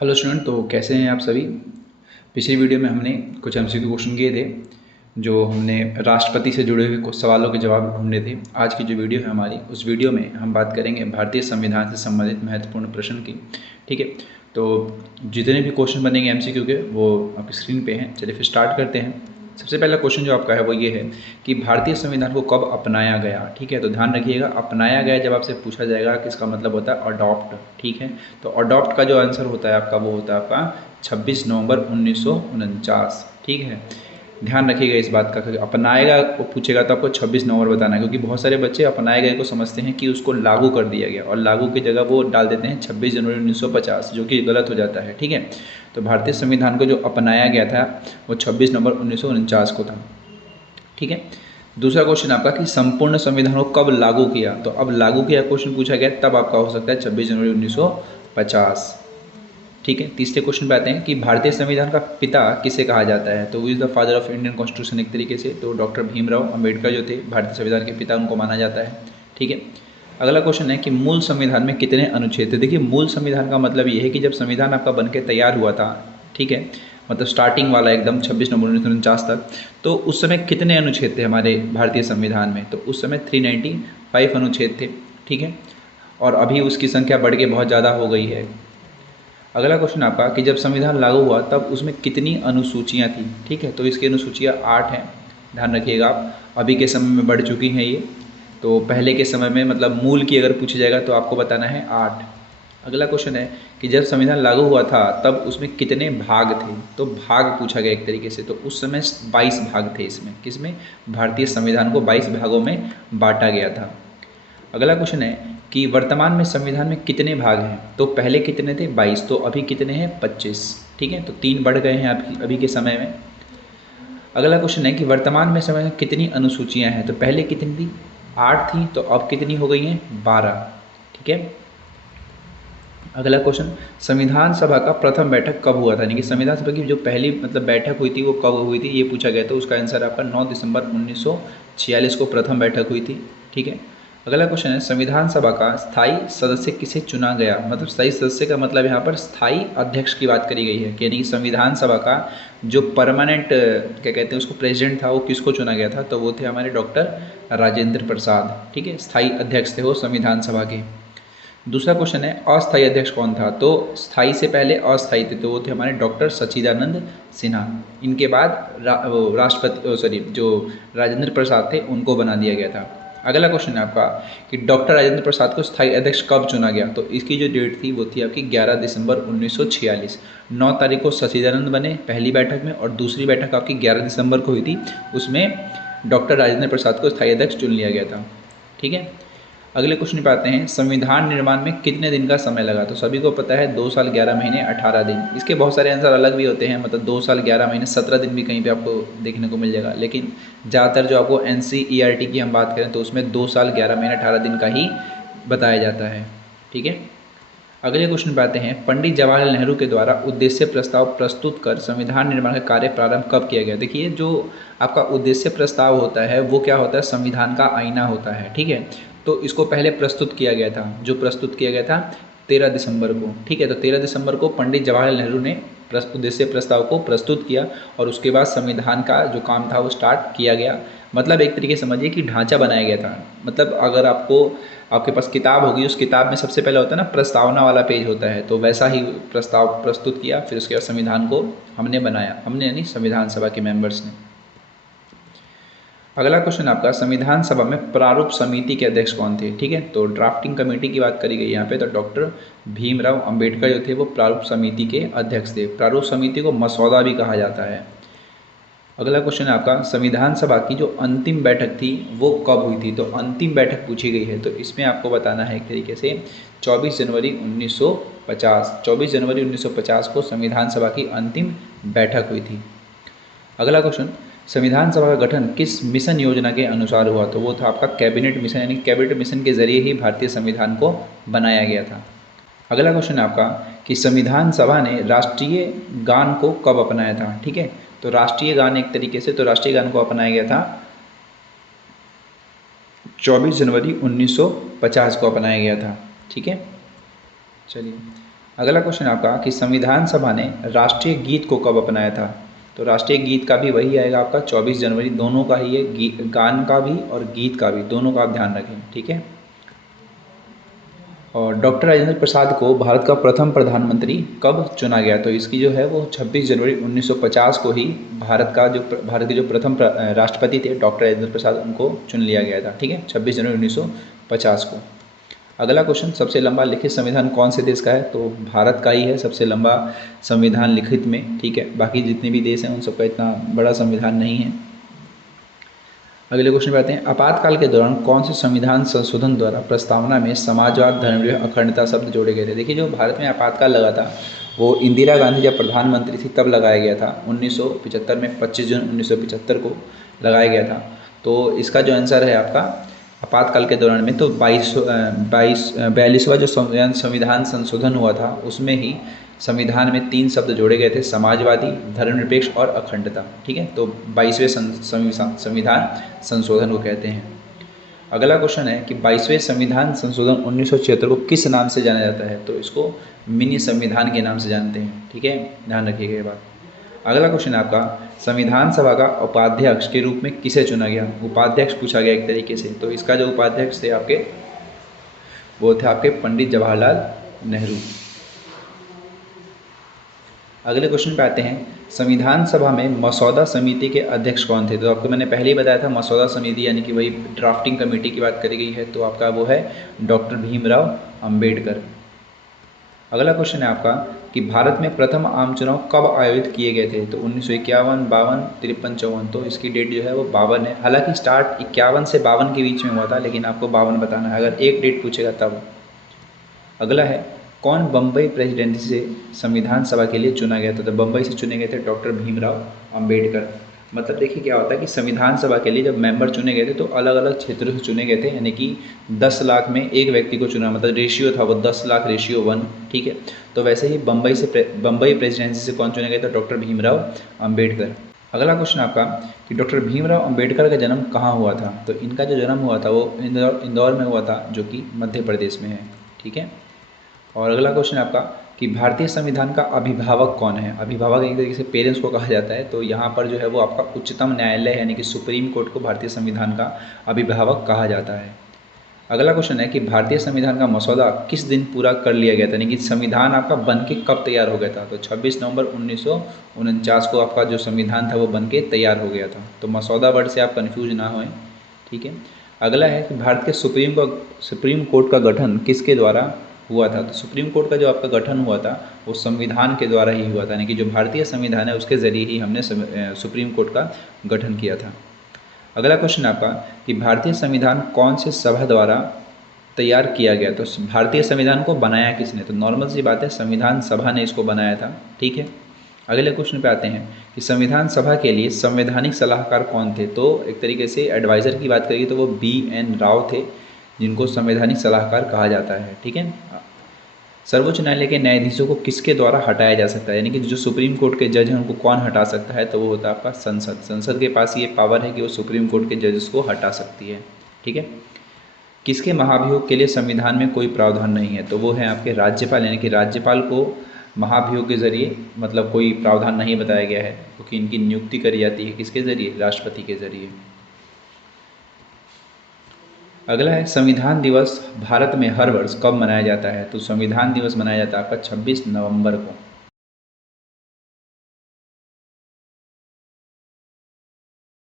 Hello student, तो कैसे हैं आप सभी। पिछली वीडियो में हमने कुछ एमसीक्यू क्वेश्चन किए थे जो हमने राष्ट्रपति से जुड़े हुए कुछ सवालों के जवाब ढूंढे थे। आज की जो वीडियो है हमारी, उस वीडियो में हम बात करेंगे भारतीय संविधान से संबंधित महत्वपूर्ण प्रश्न की। ठीक है, तो जितने भी क्वेश्चन बनेंगे एमसीक्यू के वो आपकी स्क्रीन पे हैं। चलिए फिर स्टार्ट करते हैं। सबसे पहला क्वेश्चन जो आपका है वो ये है कि भारतीय संविधान को कब अपनाया गया। ठीक है, तो ध्यान रखिएगा, अपनाया गया जब आपसे पूछा जाएगा कि इसका मतलब होता है अडॉप्ट। ठीक है, तो अडॉप्ट का जो आंसर होता है आपका वो होता है आपका 26 नवंबर 1949। ठीक है, ध्यान रखिएगा इस बात का कि अपनाएगा वो पूछेगा तो आपको 26 नवंबर बताना है, क्योंकि बहुत सारे बच्चे अपनाए गए को समझते हैं कि उसको लागू कर दिया गया और लागू की जगह वो डाल देते हैं 26 जनवरी 1950, जो कि गलत हो जाता है। ठीक है, तो भारतीय संविधान को जो अपनाया गया था वो 26 नवंबर 1949 को था। ठीक है, दूसरा क्वेश्चन आपका कि संपूर्ण संविधान को कब लागू किया। तो अब लागू किया क्वेश्चन पूछा गया तब आपका हो सकता है 26 जनवरी 1950। ठीक है, तीसरे क्वेश्चन पे आते हैं कि भारतीय संविधान का पिता किसे कहा जाता है। तो वो is the father of Indian constitution एक तरीके से, तो डॉक्टर भीमराव अंबेडकर जो थे भारतीय संविधान के पिता, उनको माना जाता है। ठीक है, अगला क्वेश्चन है कि मूल संविधान में कितने अनुच्छेद थे। देखिए, मूल संविधान का मतलब ये है कि जब संविधान आपका बन के तैयार हुआ था, ठीक है, मतलब स्टार्टिंग वाला एकदम 26 नवंबर 1949 तक, तो उस समय कितने अनुच्छेद थे हमारे भारतीय संविधान में। तो उस समय 395 अनुच्छेद थे। ठीक है, और अभी उसकी संख्या बढ़ के बहुत ज़्यादा हो गई है। अगला क्वेश्चन आपका कि जब संविधान लागू हुआ तब उसमें कितनी अनुसूचियाँ थी। ठीक है, तो इसकी अनुसूचियाँ 8 हैं। ध्यान रखिएगा आप, अभी के समय में बढ़ चुकी हैं ये। तो पहले के समय में मतलब मूल की अगर पूछा जाएगा तो आपको बताना है 8। अगला क्वेश्चन है कि जब संविधान लागू हुआ था तब उसमें कितने भाग थे। तो भाग पूछा गया एक तरीके से, तो उस समय 22 भाग थे इसमें। किसमें? भारतीय संविधान को 22 भागों में बांटा गया था। अगला क्वेश्चन है कि वर्तमान में संविधान में कितने भाग हैं। तो पहले कितने थे? 22, तो अभी कितने हैं? 25। ठीक है, तो 3 बढ़ गए हैं अभी के समय में। अगला क्वेश्चन है कि वर्तमान में समय में कितनी अनुसूचियां हैं। तो पहले कितनी थी? 8 थी, तो अब कितनी हो गई हैं? 12। ठीक है, अगला क्वेश्चन, संविधान सभा का प्रथम बैठक कब हुआ था, यानी कि संविधान सभा की जो पहली मतलब बैठक हुई थी वो कब हुई थी, ये पूछा गया। तो उसका आंसर आपका 9 दिसंबर 1946 को प्रथम बैठक हुई थी। ठीक है, अगला क्वेश्चन है संविधान सभा का स्थायी सदस्य किसे चुना गया। मतलब स्थायी सदस्य का मतलब यहाँ पर स्थायी अध्यक्ष की बात करी गई है, यानी कि संविधान सभा का जो परमानेंट क्या कहते हैं उसको प्रेसिडेंट था, वो किसको चुना गया था। तो वो थे हमारे डॉक्टर राजेंद्र प्रसाद। ठीक है, स्थायी अध्यक्ष थे वो संविधान सभा के। दूसरा क्वेश्चन है अस्थायी अध्यक्ष कौन था। तो स्थायी से पहले अस्थायी थे, तो वो थे हमारे डॉक्टर सच्चिदानंद सिन्हा। इनके बाद राष्ट्रपति सॉरी जो राजेंद्र प्रसाद थे उनको बना दिया गया था। अगला क्वेश्चन है आपका कि डॉक्टर राजेंद्र प्रसाद को स्थायी अध्यक्ष कब चुना गया। तो इसकी जो डेट थी वो थी आपकी 11 दिसंबर 1946। 9 तारीख को सच्चिदानंद बने पहली बैठक में, और दूसरी बैठक आपकी 11 दिसंबर को हुई थी। उसमें डॉक्टर राजेंद्र प्रसाद को स्थायी अध्यक्ष चुन लिया गया था। ठीक है, अगले क्वेश्चन पे आते हैं संविधान निर्माण में कितने दिन का समय लगा। तो सभी को पता है 2 साल 11 महीने 18 दिन। इसके बहुत सारे आंसर अलग भी होते हैं, मतलब 2 साल 11 महीने 17 दिन भी कहीं पे आपको देखने को मिल जाएगा, लेकिन ज़्यादातर जो आपको NCERT की हम बात करें तो उसमें 2 साल 11 महीने 18 दिन का ही बताया जाता है। ठीक है, अगले क्वेश्चन पे आते हैं पंडित जवाहरलाल नेहरू के द्वारा उद्देश्य प्रस्ताव प्रस्तुत कर संविधान निर्माण का कार्य प्रारंभ कब किया गया। देखिए, जो आपका उद्देश्य प्रस्ताव होता है वो क्या होता है? संविधान का आईना होता है। ठीक है, तो इसको पहले प्रस्तुत किया गया था, जो प्रस्तुत किया गया था 13 दिसंबर को। ठीक है, तो 13 दिसंबर को पंडित जवाहरलाल नेहरू ने उद्देश्य प्रस्ताव को प्रस्तुत किया, और उसके बाद संविधान का जो काम था वो स्टार्ट किया गया। मतलब एक तरीके समझिए कि ढांचा बनाया गया था। मतलब अगर आपके पास किताब होगी, उस किताब में सबसे पहले होता है ना प्रस्तावना वाला पेज होता है, तो वैसा ही प्रस्ताव प्रस्तुत किया, फिर उसके बाद संविधान को हमने बनाया, हमने यानी संविधान सभा के मेंबर्स ने। अगला क्वेश्चन आपका संविधान सभा में प्रारूप समिति के अध्यक्ष कौन थे। ठीक है, तो ड्राफ्टिंग कमेटी की बात करी गई यहाँ पे, तो डॉक्टर भीमराव अंबेडकर जो थे वो प्रारूप समिति के अध्यक्ष थे। प्रारूप समिति को मसौदा भी कहा जाता है। अगला क्वेश्चन है आपका संविधान सभा की जो अंतिम बैठक थी वो कब हुई थी। तो अंतिम बैठक पूछी गई है, तो इसमें आपको बताना है एक तरीके से 24 जनवरी 1950। 24 जनवरी 1950 को संविधान सभा की अंतिम बैठक हुई थी। अगला क्वेश्चन, संविधान सभा का गठन किस मिशन योजना के अनुसार हुआ। तो वो था आपका कैबिनेट मिशन, यानी कैबिनेट मिशन के जरिए ही भारतीय संविधान को बनाया गया था। अगला क्वेश्चन है आपका कि संविधान सभा ने राष्ट्रीय गान को कब अपनाया था। ठीक है, तो राष्ट्रीय गान एक तरीके से, तो राष्ट्रीय गान को अपनाया गया था 24 जनवरी 1950 को अपनाया गया था। ठीक है, चलिए अगला क्वेश्चन आपका कि संविधान सभा ने राष्ट्रीय गीत को कब अपनाया था? तो राष्ट्रीय गीत का भी वही आएगा आपका 24 जनवरी, दोनों का ही है, गान का भी और गीत का भी, दोनों का आप ध्यान रखें, ठीक है। और डॉक्टर राजेंद्र प्रसाद को भारत का प्रथम प्रधानमंत्री कब चुना गया? तो इसकी जो है वो 26 जनवरी 1950 को ही भारत के जो प्रथम राष्ट्रपति थे डॉक्टर राजेंद्र प्रसाद, उनको चुन लिया गया था, ठीक है, 26 जनवरी 1950 को। अगला क्वेश्चन, सबसे लंबा लिखित संविधान कौन से देश का है? तो भारत का ही है सबसे लंबा संविधान लिखित में, ठीक है। बाकी जितने भी देश हैं उन सबका इतना बड़ा संविधान नहीं है। अगले क्वेश्चन पे आते हैं, आपातकाल के दौरान कौन से संविधान संशोधन द्वारा प्रस्तावना में समाजवाद, धर्मनिरपेक्ष, अखंडता शब्द जोड़े गए थे? देखिए, जो भारत में आपातकाल लगा था वो इंदिरा गांधी जब प्रधानमंत्री थी तब लगाया गया था 1975 में, 25 जून 1975 को लगाया गया था। तो इसका जो आंसर है आपका आपातकाल के दौरान में, तो 42वां जो संविधान संशोधन हुआ था उसमें ही संविधान में 3 शब्द जोड़े गए थे, समाजवादी, धर्मनिरपेक्ष और अखंडता, ठीक है। तो 22वें संविधान संशोधन को कहते हैं। अगला क्वेश्चन है कि 22वें संविधान संशोधन 1976 को किस नाम से जाना जाता है? तो इसको मिनी संविधान के नाम से जानते हैं, ठीक है, ध्यान रखिएगा ये बात। अगला क्वेश्चन है आपका, संविधान सभा का उपाध्यक्ष के रूप में किसे चुना गया? उपाध्यक्ष पूछा गया एक तरीके से, तो इसका जो उपाध्यक्ष थे आपके वो थे आपके पंडित जवाहरलाल नेहरू। अगले क्वेश्चन पे आते हैं, संविधान सभा में मसौदा समिति के अध्यक्ष कौन थे? तो आपको मैंने पहले ही बताया था, मसौदा समिति यानी कि वही ड्राफ्टिंग कमेटी की बात करी गई है, तो आपका वो है डॉक्टर भीमराव अंबेडकर। अगला क्वेश्चन है आपका कि भारत में प्रथम आम चुनाव कब आयोजित किए गए थे? तो 1951, 52, 53, 54, तो इसकी डेट जो है वो 52 है। हालांकि स्टार्ट 51 से 52 के बीच में हुआ था, लेकिन आपको 52 बताना है अगर एक डेट पूछेगा तब। अगला है, कौन बम्बई प्रेसिडेंसी से संविधान सभा के लिए चुना गया था? तो बम्बई से चुने गए थे डॉक्टर भीमराव अंबेडकर। मतलब देखिए क्या होता है कि संविधान सभा के लिए जब मेंबर चुने गए थे तो अलग अलग क्षेत्रों से चुने गए थे, यानी कि 10 लाख में एक व्यक्ति को चुना, मतलब रेशियो था वो 10 लाख रेशियो 1, ठीक है। तो वैसे ही बम्बई प्रेसिडेंसी से कौन चुने गए थे? डॉक्टर भीमराव अंबेडकर। अगला क्वेश्चन आपका कि डॉक्टर भीमराव अंबेडकर का जन्म कहाँ हुआ था? तो इनका जो जन्म हुआ था वो इंदौर में हुआ था, जो कि मध्य प्रदेश में है, ठीक है। और अगला क्वेश्चन आपका कि भारतीय संविधान का अभिभावक कौन है? अभिभावक एक तरीके से पेरेंट्स को कहा जाता है, तो यहाँ पर जो है वो आपका उच्चतम न्यायालय यानी कि सुप्रीम कोर्ट को भारतीय संविधान का अभिभावक कहा जाता है। अगला क्वेश्चन है कि भारतीय संविधान का मसौदा किस दिन पूरा कर लिया गया था, यानी कि संविधान आपका बन के कब तैयार हो गया था? तो 26 नवंबर 1949 को आपका जो संविधान था वो बन के तैयार हो गया था। तो मसौदा वर्ड से आप कन्फ्यूज ना होएं, ठीक है। अगला है कि भारत के सुप्रीम कोर्ट का गठन किसके द्वारा हुआ था? तो सुप्रीम कोर्ट का जो आपका गठन हुआ था वो संविधान के द्वारा ही हुआ था, यानी कि जो भारतीय संविधान है उसके ज़रिए ही हमने सुप्रीम कोर्ट का गठन किया था। अगला क्वेश्चन आपका कि भारतीय संविधान कौन से सभा द्वारा तैयार किया गया? तो भारतीय संविधान को बनाया किसने? तो नॉर्मल सी बात है, संविधान सभा ने इसको बनाया था, ठीक है। अगले क्वेश्चन पे आते हैं कि संविधान सभा के लिए संवैधानिक सलाहकार कौन थे? तो एक तरीके से एडवाइज़र की बात करिए तो वो BN राव थे, जिनको संवैधानिक सलाहकार कहा जाता है, ठीक है। सर्वोच्च न्यायालय के न्यायाधीशों को किसके द्वारा हटाया जा सकता है, यानी कि जो सुप्रीम कोर्ट के जज हैं उनको कौन हटा सकता है? तो वो होता है आपका संसद। संसद के पास ये पावर है कि वो सुप्रीम कोर्ट के जजेस को हटा सकती है, ठीक है। किसके महाभियोग के लिए संविधान में कोई प्रावधान नहीं है? तो वो है आपके राज्यपाल, यानी कि राज्यपाल को महाभियोग के जरिए मतलब कोई प्रावधान नहीं बताया गया है, क्योंकि इनकी नियुक्ति करी जाती है किसके जरिए? राष्ट्रपति के जरिए। अगला है, संविधान दिवस भारत में हर वर्ष कब मनाया जाता है? तो संविधान दिवस मनाया जाता है आपका 26 नवंबर को।